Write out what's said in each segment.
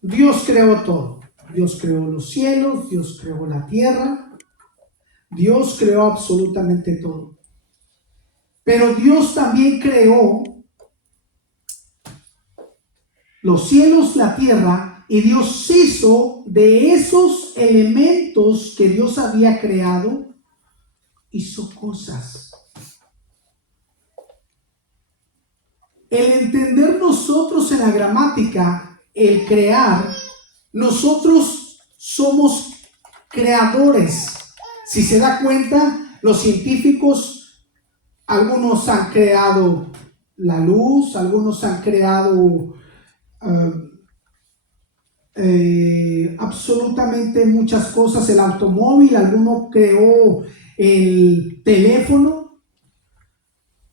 Dios creó todo. Dios creó los cielos, Dios creó la tierra, Dios creó absolutamente todo. Pero Dios también creó los cielos, la tierra, y Dios hizo de esos elementos que Dios había creado, hizo cosas. El entender nosotros en la gramática, el crear, nosotros somos creadores. Si se da cuenta, los científicos, algunos han creado la luz, algunos han creado absolutamente muchas cosas, el automóvil, alguno creó el teléfono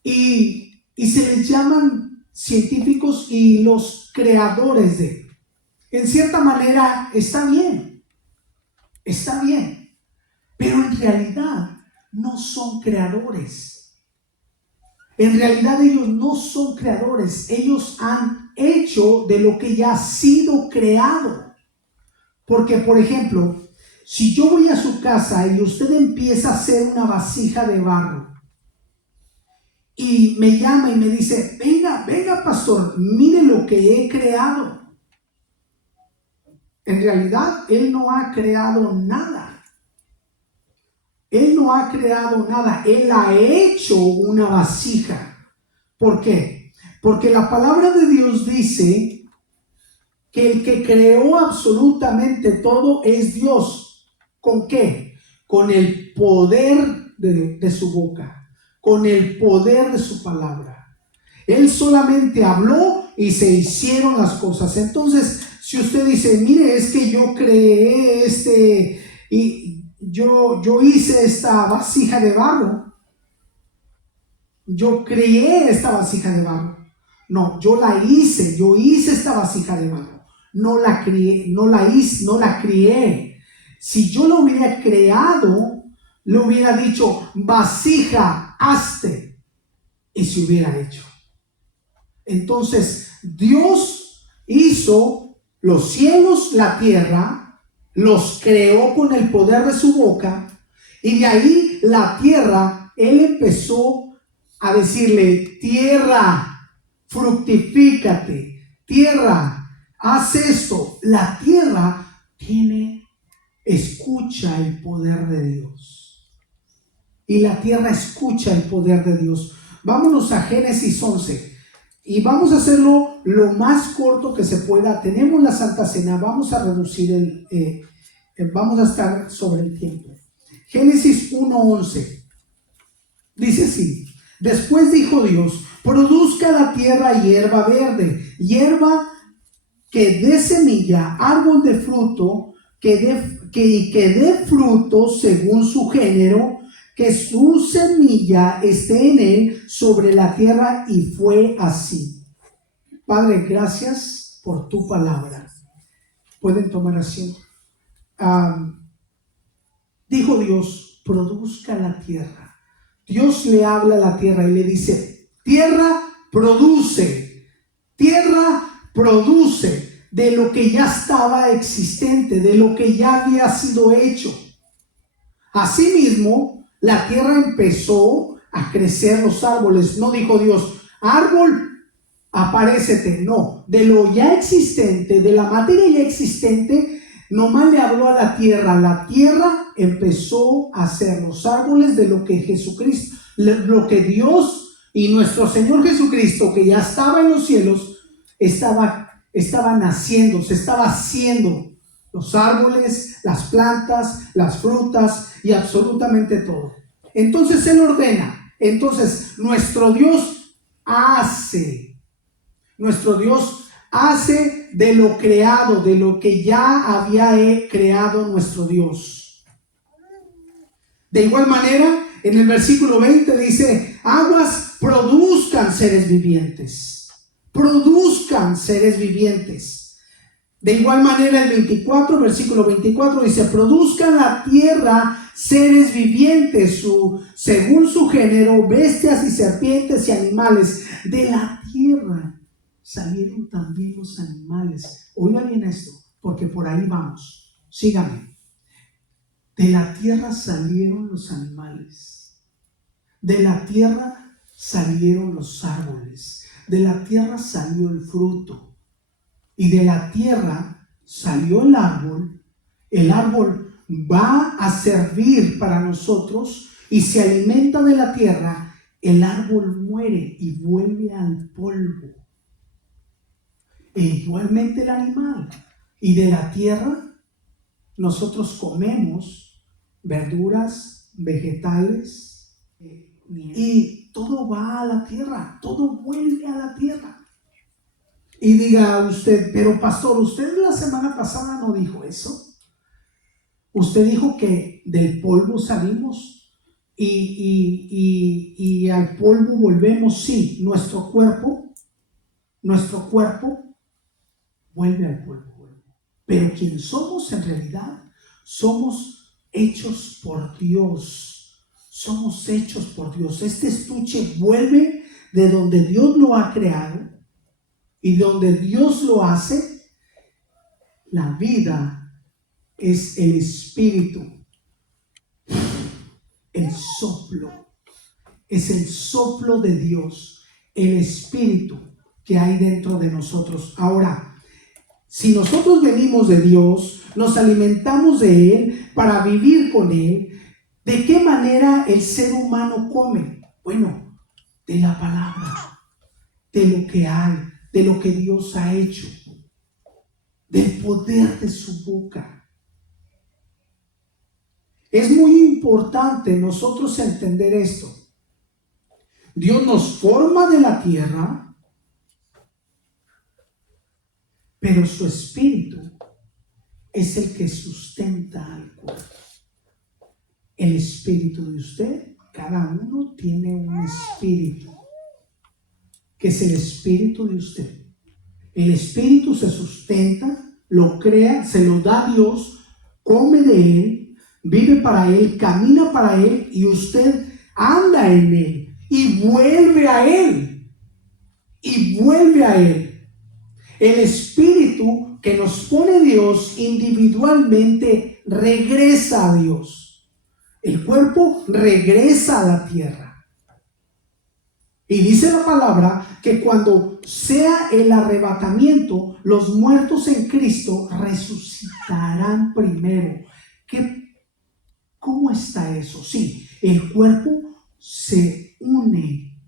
y se les llaman científicos y los creadores de. En cierta manera está bien, pero en realidad no son creadores. En realidad ellos no son creadores, ellos han hecho de lo que ya ha sido creado. Porque, por ejemplo, si yo voy a su casa y usted empieza a hacer una vasija de barro y me llama y me dice, venga, pastor, mire lo que he creado. En realidad, él no ha creado nada. Él no ha creado nada. Él ha hecho una vasija. ¿Por qué? Porque la palabra de Dios dice que el que creó absolutamente todo es Dios. ¿Con qué? Con el poder de su boca, con el poder de su palabra. Él solamente habló y se hicieron las cosas. Entonces, si usted dice, mire, es que yo creé y yo hice esta vasija de barro, yo creé esta vasija de barro. No, yo hice esta vasija de barro. No la crié. Si yo lo hubiera creado, le hubiera dicho, vasija, hazte, y se hubiera hecho. Entonces, Dios hizo los cielos, la tierra, los creó con el poder de su boca, y de ahí la tierra, Él empezó a decirle, tierra, fructifícate, tierra, haz esto. La tierra escucha el poder de Dios. Y la tierra escucha el poder de Dios. Vámonos a Génesis 11. Y vamos a hacerlo lo más corto que se pueda. Tenemos la Santa Cena. Vamos a reducir vamos a estar sobre el tiempo. Génesis 1:11. Dice así. Después dijo Dios, produzca la tierra hierba verde, hierba que dé semilla, árbol de fruto, que dé fruto según su género, que su semilla esté en él sobre la tierra, y fue así. Padre, gracias por tu palabra. Pueden tomar asiento. Dijo Dios, produzca la tierra. Dios le habla a la tierra y le dice, tierra produce de lo que ya estaba existente, de lo que ya había sido hecho. Asimismo, la tierra empezó a crecer los árboles. No dijo Dios, árbol, aparécete. No, de lo ya existente, de la materia ya existente, nomás le habló a la tierra. La tierra empezó a hacer los árboles de lo que Jesucristo, lo que Dios y nuestro Señor Jesucristo, que ya estaba en los cielos, estaba naciendo, se estaba haciendo. Los árboles, las plantas, las frutas y absolutamente todo. Entonces Él ordena. Entonces nuestro Dios hace de lo creado, de lo que ya había creado nuestro Dios. De igual manera, en el versículo 20 dice, aguas produzcan seres vivientes. Produzcan seres vivientes. De igual manera, el 24, versículo 24 dice, produzca la tierra seres vivientes, según su género, bestias y serpientes y animales. De la tierra salieron también los animales. Oiga bien esto, porque por ahí vamos. Sígame. De la tierra salieron los animales. De la tierra salieron los árboles. De la tierra salió el fruto. Y de la tierra salió el árbol. El árbol va a servir para nosotros y se alimenta de la tierra. El árbol muere y vuelve al polvo. E igualmente el animal. Y de la tierra nosotros comemos verduras, vegetales, y todo va a la tierra, todo vuelve a la tierra. Y diga usted, pero pastor, usted la semana pasada no dijo eso. Usted dijo que del polvo salimos y al polvo volvemos. Sí, nuestro cuerpo vuelve al polvo. Pero quien somos en realidad, somos hechos por Dios. Somos hechos por Dios. Este estuche vuelve de donde Dios lo ha creado y donde Dios lo hace. La vida es el espíritu, el soplo. Es el soplo de Dios, el espíritu que hay dentro de nosotros. Ahora, si nosotros venimos de Dios, nos alimentamos de Él para vivir con Él, ¿de qué manera el ser humano come? Bueno, de la palabra, de lo que hay, de lo que Dios ha hecho, del poder de su boca. Es muy importante nosotros entender esto. Dios nos forma de la tierra, pero su espíritu es el que sustenta al cuerpo. El espíritu de usted, cada uno tiene un espíritu, que es el espíritu de usted. El espíritu se sustenta, lo crea, se lo da a Dios, come de Él, vive para Él, camina para Él y usted anda en Él y vuelve a Él. Y vuelve a Él. El espíritu que nos pone Dios individualmente regresa a Dios. El cuerpo regresa a la tierra. Y dice la palabra que cuando sea el arrebatamiento, los muertos en Cristo resucitarán primero. ¿Cómo está eso? Sí, el cuerpo se une.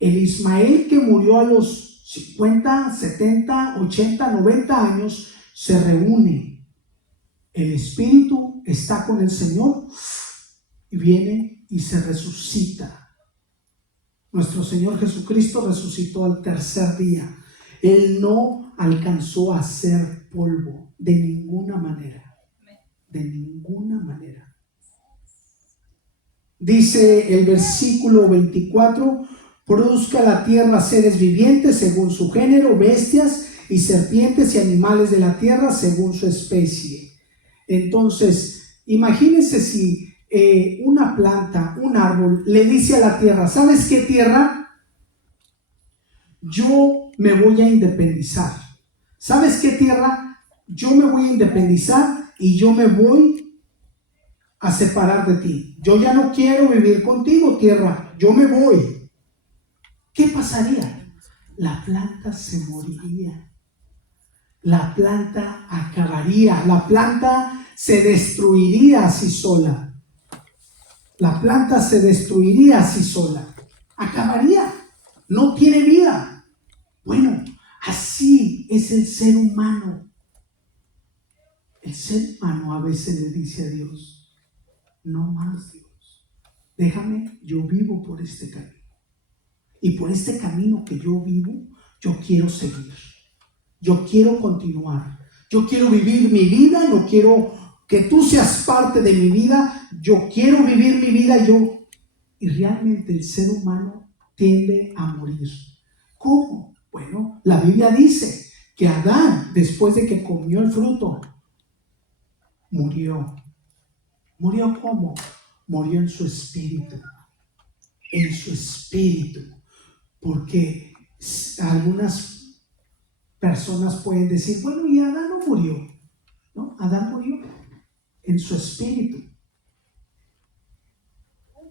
El Ismael que murió a los 50, 70, 80, 90 años se reúne. El espíritu está con el Señor y viene y se resucita. Nuestro Señor Jesucristo resucitó al tercer día. Él no alcanzó a ser polvo de ninguna manera. De ninguna manera. Dice el versículo 24: produzca la tierra seres vivientes según su género, bestias y serpientes y animales de la tierra según su especie. Entonces, imagínense si una planta, un árbol, le dice a la tierra: ¿sabes qué, tierra? Yo me voy a independizar. ¿Sabes qué, tierra? Yo me voy a independizar y yo me voy a separar de ti. Yo ya no quiero vivir contigo, tierra. Yo me voy. ¿Qué pasaría? La planta se moriría. La planta acabaría. La planta se destruiría así sola. La planta se destruiría así sola. Acabaría. No tiene vida. Bueno, así es el ser humano. El ser humano a veces le dice a Dios: no más, Dios. Déjame, yo vivo por este camino. Y por este camino que yo vivo, yo quiero seguir. Yo quiero continuar. Yo quiero vivir mi vida. No quiero que tú seas parte de mi vida. Yo quiero vivir mi vida yo. Y realmente el ser humano tiende a morir. ¿Cómo? Bueno, la Biblia dice que Adán, después de que comió el fruto, murió. ¿Murió cómo? Murió en su espíritu. En su espíritu. Porque algunas personas pueden decir, bueno, y Adán no murió. No, Adán murió en su espíritu.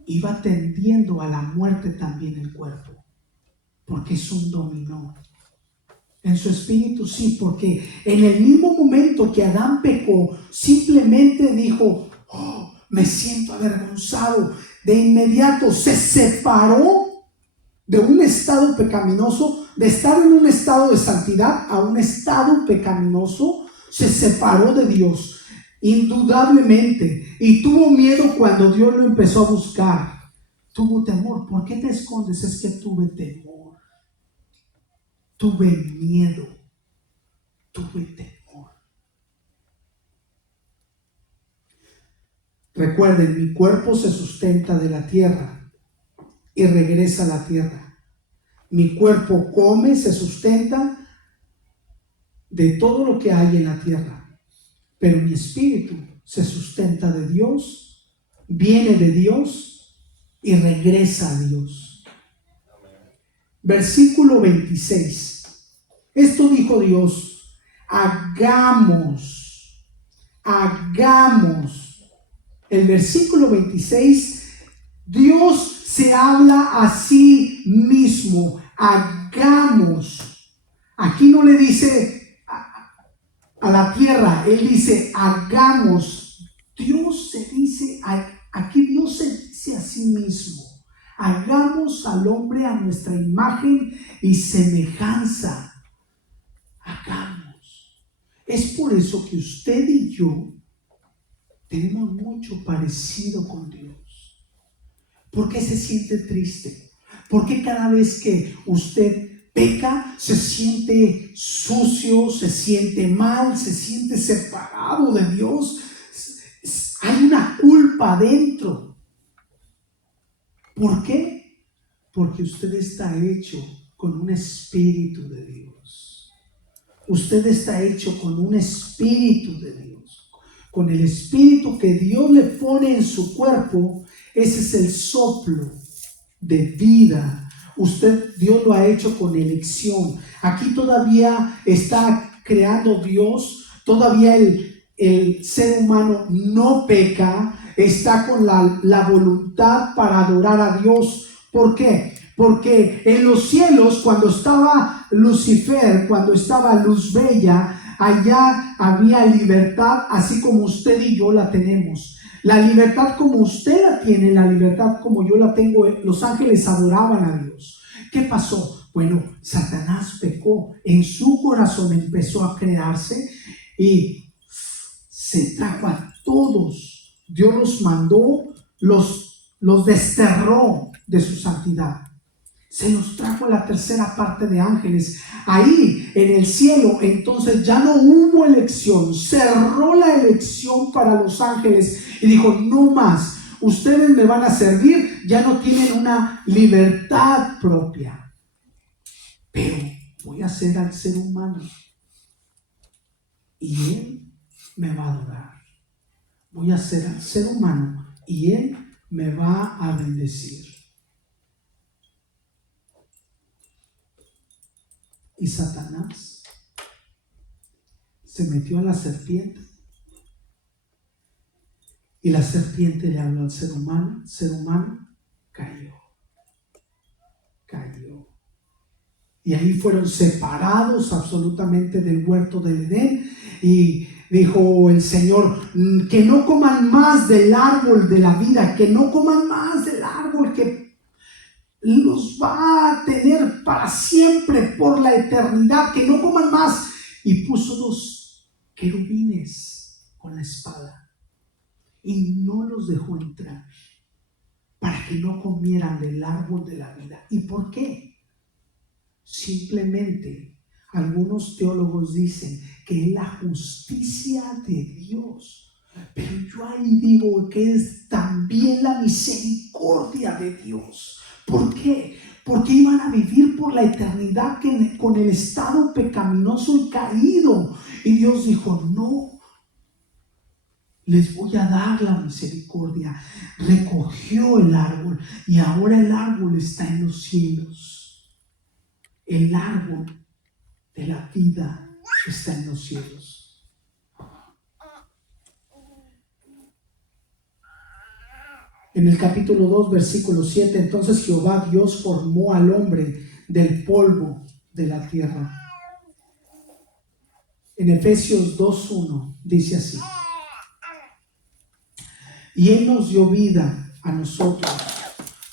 Iba tendiendo a la muerte también el cuerpo, porque es un dominó. En su espíritu sí, porque en el mismo momento que Adán pecó, simplemente dijo, oh, me siento avergonzado. De inmediato se separó de un estado pecaminoso, de estar en un estado de santidad a un estado pecaminoso, se separó de Dios, indudablemente, y tuvo miedo cuando Dios lo empezó a buscar. Tuvo temor. ¿Por qué te escondes? Es que tuve temor, tuve miedo, tuve temor. Recuerden, mi cuerpo se sustenta de la tierra y regresa a la tierra. Mi cuerpo come, se sustenta de todo lo que hay en la tierra, pero mi espíritu se sustenta de Dios, viene de Dios y regresa a Dios. Versículo 26. Esto dijo Dios: hagamos. El versículo 26, Dios se habla a sí mismo. Hagamos. Aquí no le dice a la tierra, Él dice hagamos. Dios se dice, aquí Dios se dice a sí mismo: hagamos al hombre a nuestra imagen y semejanza. Hagamos. Es por eso que usted y yo tenemos mucho parecido con Dios. ¿Por qué se siente triste? ¿Por qué cada vez que usted peca se siente sucio, se siente mal, se siente separado de Dios? Hay una culpa adentro. ¿Por qué? Porque usted está hecho con un espíritu de Dios. Usted está hecho con un espíritu de Dios. Con el espíritu que Dios le pone en su cuerpo, ese es el soplo de vida. Dios lo ha hecho con elección. Aquí todavía está creando Dios, todavía el ser humano no peca, está con la voluntad para adorar a Dios. ¿Por qué? Porque en los cielos, cuando estaba Lucifer, cuando estaba Luz Bella, allá había libertad, así como usted y yo la tenemos. La libertad como usted la tiene, la libertad como yo la tengo. Los ángeles adoraban a Dios. ¿Qué pasó? Bueno, Satanás pecó. En su corazón empezó a crearse y se trajo a todos. Dios los mandó, los desterró de su santidad. Se los trajo a la tercera parte de ángeles. Ahí en el cielo entonces ya no hubo elección. Cerró la elección para los ángeles y dijo: no más, ustedes me van a servir. Ya no tienen una libertad propia, pero voy a hacer al ser humano y él me va a adorar. Voy a hacer al ser humano y él me va a bendecir. Y Satanás se metió a la serpiente. Y la serpiente le habló al ser humano. El ser humano cayó. Y ahí fueron separados absolutamente del huerto del Edén. Y dijo el Señor: que no coman más del árbol de la vida, que no coman más del árbol que los va a tener para siempre, por la eternidad, que no coman más. Y puso 2 querubines con la espada y no los dejó entrar para que no comieran del árbol de la vida. ¿Y por qué? Simplemente algunos teólogos dicen que es la justicia de Dios, pero yo ahí digo que es también la misericordia de Dios. ¿Por qué? Porque iban a vivir por la eternidad con el estado pecaminoso y caído. Y Dios dijo: no, les voy a dar la misericordia. Recogió el árbol y ahora el árbol está en los cielos. El árbol de la vida está en los cielos. En el capítulo 2, versículo 7, entonces Jehová Dios formó al hombre del polvo de la tierra. En Efesios 2:1 dice así: y Él nos dio vida a nosotros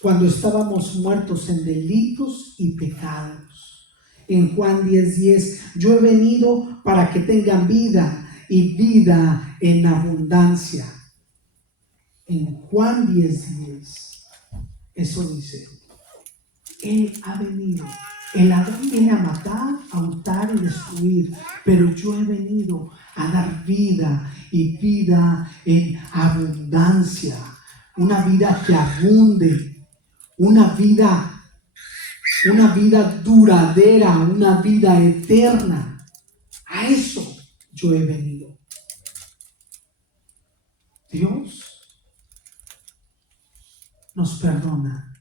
cuando estábamos muertos en delitos y pecados. En Juan 10:10, yo he venido para que tengan vida y vida en abundancia. En Juan 10:10, eso dice, Él ha venido. El Adán viene a matar, a hurtar y destruir, pero yo he venido a dar vida y vida en abundancia. Una vida que abunde, una vida duradera, una vida eterna. A eso yo he venido. Dios nos perdona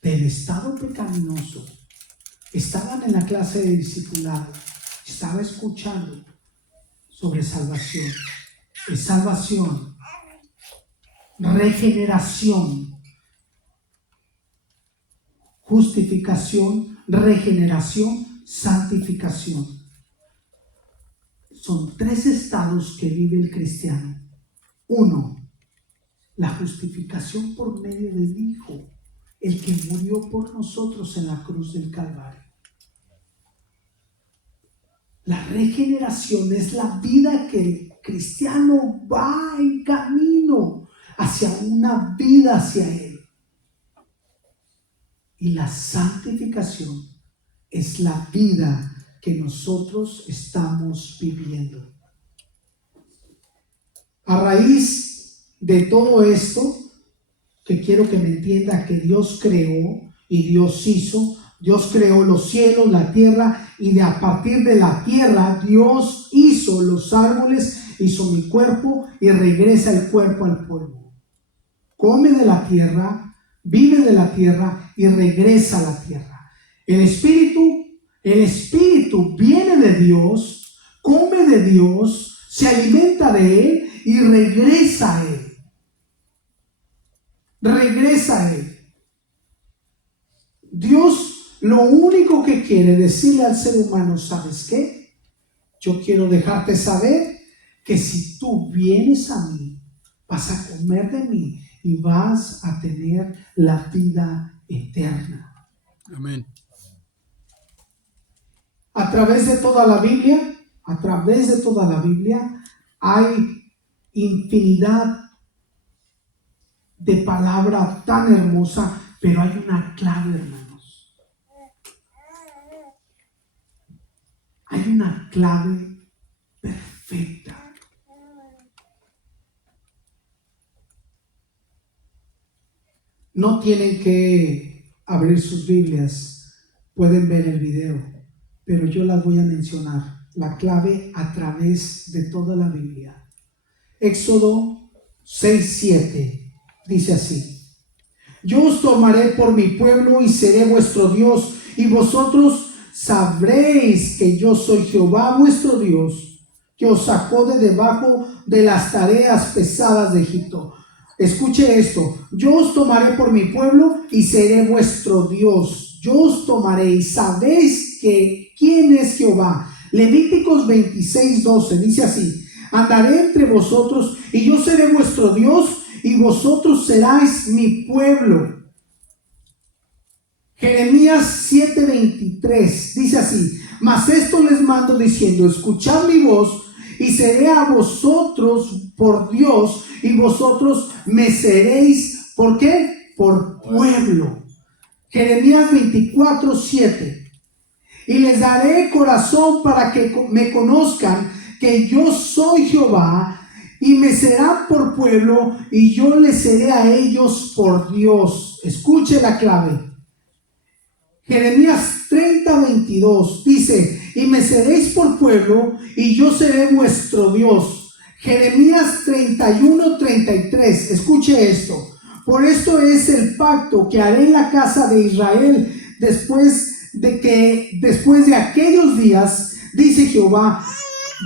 del estado pecaminoso. Estaban en la clase de discipulado, estaba escuchando sobre salvación. Es salvación, regeneración, justificación, regeneración, santificación. Son 3 estados que vive el cristiano. 1, la justificación por medio del Hijo, el que murió por nosotros en la cruz del Calvario. La regeneración es la vida que el cristiano va en camino hacia una vida hacia Él. Y la santificación es la vida que nosotros estamos viviendo. A raíz de todo esto, que quiero que me entienda que Dios creó y Dios hizo, Dios creó los cielos, la tierra, y a partir de la tierra Dios hizo los árboles, hizo mi cuerpo y regresa el cuerpo al polvo. Come de la tierra, vive de la tierra y regresa a la tierra. El espíritu viene de Dios, come de Dios, se alimenta de Él y regresa a Él. Regresa a Él. Dios lo único que quiere decirle al ser humano, ¿sabes qué? Yo quiero dejarte saber que si tú vienes a mí, vas a comer de mí y vas a tener la vida eterna. Amén. A través de toda la Biblia, hay infinidad de palabra tan hermosa, pero hay una clave, hermanos. Hay una clave perfecta. No tienen que abrir sus Biblias, pueden ver el video, pero yo las voy a mencionar. La clave a través de toda la Biblia. Éxodo 6:7 dice así: yo os tomaré por mi pueblo y seré vuestro Dios, y vosotros sabréis que yo soy Jehová vuestro Dios, que os sacó de debajo de las tareas pesadas de Egipto. Escuche esto: yo os tomaré por mi pueblo y seré vuestro Dios. Yo os tomaré y sabéis que quién es Jehová. Levíticos 26:12 dice así: andaré entre vosotros y yo seré vuestro Dios y vosotros seráis mi pueblo. Jeremías 7:23 dice así: mas esto les mando diciendo, escuchad mi voz y seré a vosotros por Dios y vosotros me seréis, ¿por qué? Por pueblo. Jeremías 24:7: y les daré corazón para que me conozcan que yo soy Jehová, y me serán por pueblo y yo les seré a ellos por Dios. Escuche la clave. Jeremías 30:22 dice: y me seréis por pueblo y yo seré vuestro Dios. Jeremías 31:33, escuche esto: por esto es el pacto que haré en la casa de Israel después de que después de aquellos días, dice Jehová,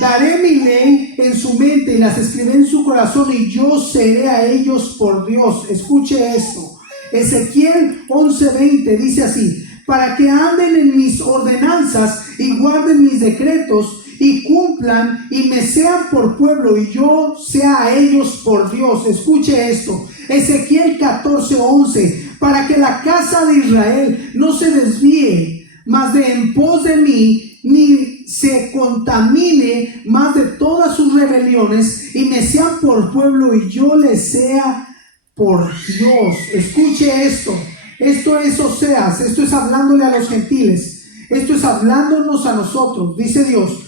daré mi ley en su mente y las escribiré en su corazón y yo seré a ellos por Dios. Escuche esto. Ezequiel 11:20 dice así: para que anden en mis ordenanzas y guarden mis decretos y cumplan y me sean por pueblo y yo sea a ellos por Dios. Escuche esto. Ezequiel 14:11: para que la casa de Israel no se desvíe más de en pos de mí, ni se contamine más de todas sus rebeliones, y me sean por pueblo y yo les sea por Dios. Escuche esto. Esto es Oseas, esto es hablándole a los gentiles, esto es hablándonos a nosotros. Dice Dios: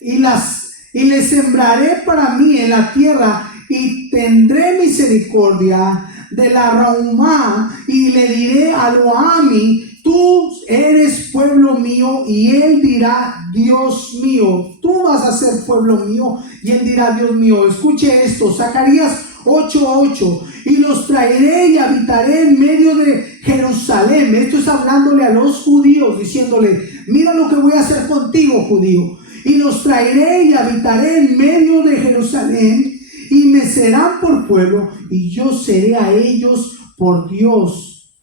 y les sembraré para mí en la tierra y tendré misericordia de la Raumá y le diré a Loami: tú eres pueblo mío, y él dirá: Dios mío. Tú vas a ser pueblo mío y él dirá: Dios mío. Escuche esto, Zacarías 8:8: y los traeré y habitaré en medio de Jerusalén. Esto es hablándole a los judíos, diciéndole: mira lo que voy a hacer contigo, judío. Y los traeré y habitaré en medio de Jerusalén, y me serán por pueblo, y yo seré a ellos por Dios,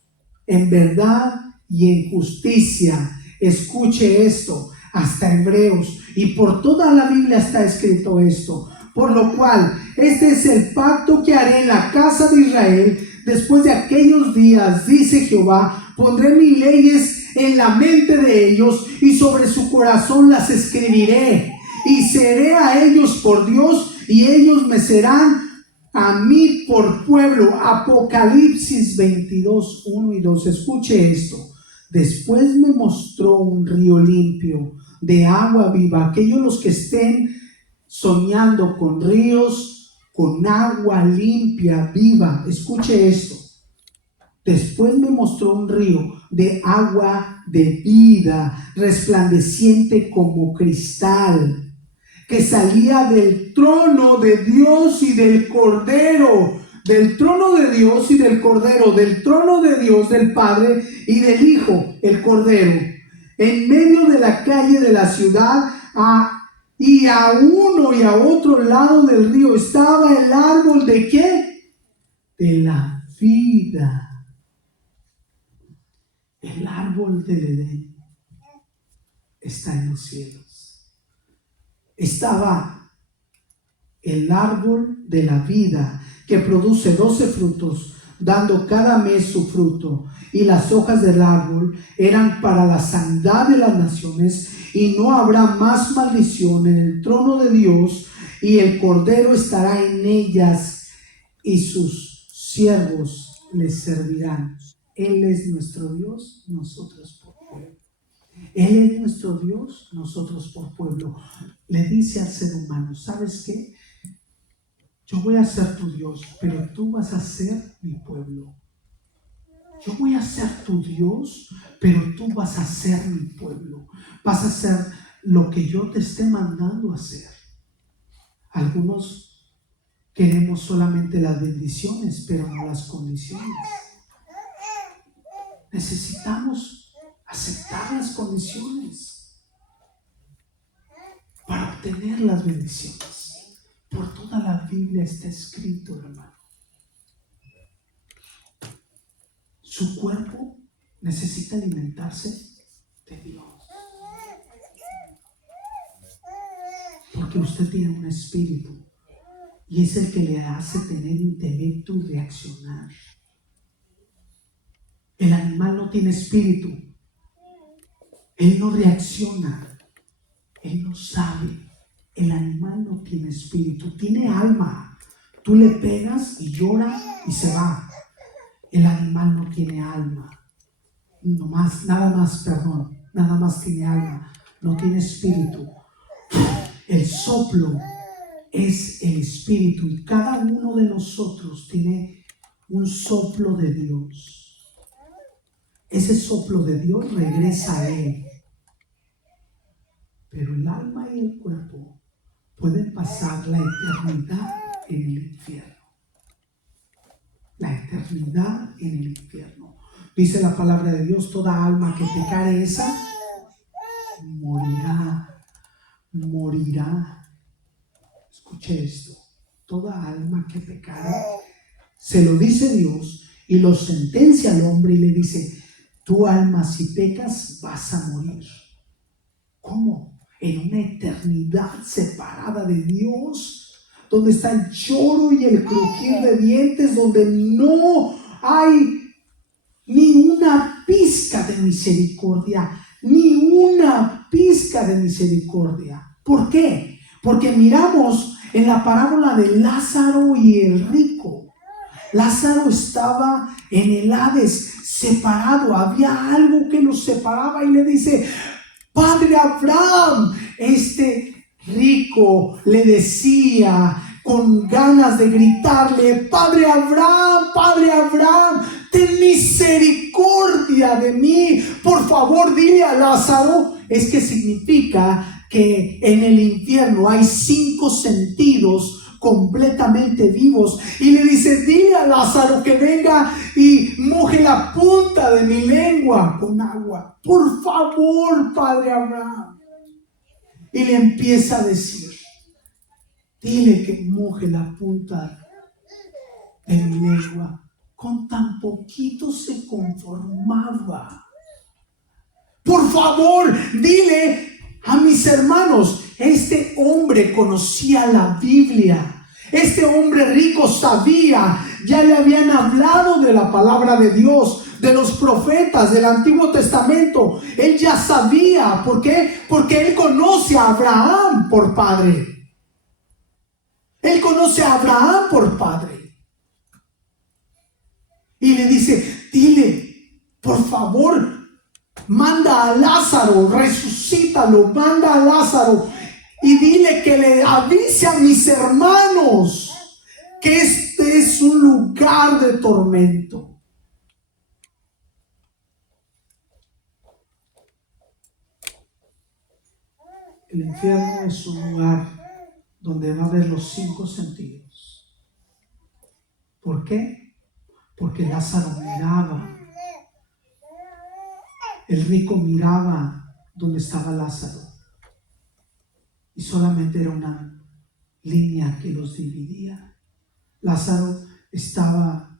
en verdad y en justicia. Escuche esto, hasta Hebreos y por toda la Biblia está escrito esto. Por lo cual, este es el pacto que haré en la casa de Israel después de aquellos días, dice Jehová. Pondré mis leyes en la mente de ellos y sobre su corazón las escribiré, y seré a ellos por Dios y ellos me serán a mí por pueblo. Apocalipsis 22:1 y 2. Escuche esto. Después me mostró un río limpio de agua viva. Aquellos los que estén soñando con ríos, con agua limpia, viva, escuche esto. Después me mostró un río de agua de vida, resplandeciente como cristal, que salía del trono de Dios y del Cordero. Del trono de Dios y del Cordero, del trono de Dios, del Padre y del Hijo, el Cordero. En medio de la calle de la ciudad, y a uno y a otro lado del río, estaba el árbol de ¿qué? De la vida. El árbol del Edén está en los cielos. Estaba el árbol de la vida, que produce 12 frutos, dando cada mes su fruto. Y las hojas del árbol eran para la sanidad de las naciones. Y no habrá más maldición en el trono de Dios, y el Cordero estará en ellas, y sus siervos les servirán. Él es nuestro Dios, nosotros por pueblo. Él es nuestro Dios, nosotros por pueblo. Le dice al ser humano: ¿sabes qué? Yo voy a ser tu Dios, pero tú vas a ser mi pueblo. Yo voy a ser tu Dios, pero tú vas a ser mi pueblo. Vas a hacer lo que yo te esté mandando hacer. Algunos queremos solamente las bendiciones, pero no las condiciones. Necesitamos aceptar las condiciones para obtener las bendiciones. Por toda la Biblia está escrito, hermano. Su cuerpo necesita alimentarse de Dios. Porque usted tiene un espíritu, y es el que le hace tener intelecto y reaccionar. El animal no tiene espíritu. Él no reacciona. Él no sabe. El animal no tiene espíritu. Tiene alma. Tú le pegas y llora y se va. El animal no tiene alma. Nada más tiene alma. No tiene espíritu. El soplo es el espíritu, y cada uno de nosotros tiene un soplo de Dios. Ese soplo de Dios regresa a Él. Pero el alma y el cuerpo pueden pasar la eternidad en el infierno. La eternidad en el infierno. Dice la palabra de Dios, toda alma que pecare esa morirá, morirá. Escuche esto, toda alma que pecare, se lo dice Dios y lo sentencia al hombre y le dice, tu alma si pecas vas a morir. ¿Cómo? En una eternidad separada de Dios, donde está el lloro y el crujir de dientes, donde no hay ni una pizca de misericordia, ni una pizca de misericordia. ¿Por qué? Porque miramos en la parábola de Lázaro y el rico. Lázaro estaba en el Hades, separado, había algo que los separaba y le dice, Padre Abraham, este rico le decía con ganas de gritarle, Padre Abraham, ten misericordia de mí, por favor dile a Lázaro. Es que significa que en el infierno hay 5 sentidos completamente vivos, y le dice, dile a Lázaro que venga y moje la punta de mi lengua con agua, por favor, Padre Abraham. Y le empieza a decir, dile que moje la punta de mi lengua. Con tan poquito se conformaba. Por favor, dile a mis hermanos, este hombre conocía la Biblia. Este hombre rico sabía, ya le habían hablado de la palabra de Dios, de los profetas del Antiguo Testamento. Él ya sabía. ¿Por qué? Porque él conoce a Abraham por padre. Él conoce a Abraham por padre. Y le dice, dile, por favor, manda a Lázaro, resucítalo, manda a Lázaro y dile que le avise a mis hermanos que este es un lugar de tormento. El infierno es un lugar donde va a haber los 5 sentidos. ¿Por qué? Porque Lázaro miraba. El rico miraba donde estaba Lázaro. Y solamente era una línea que los dividía. Lázaro estaba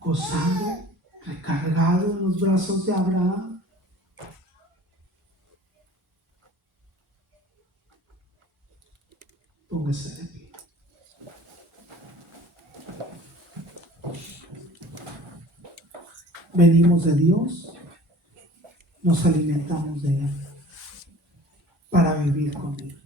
gozando, recargado en los brazos de Abraham. Póngase de pie. Venimos de Dios, nos alimentamos de Él para vivir con Él.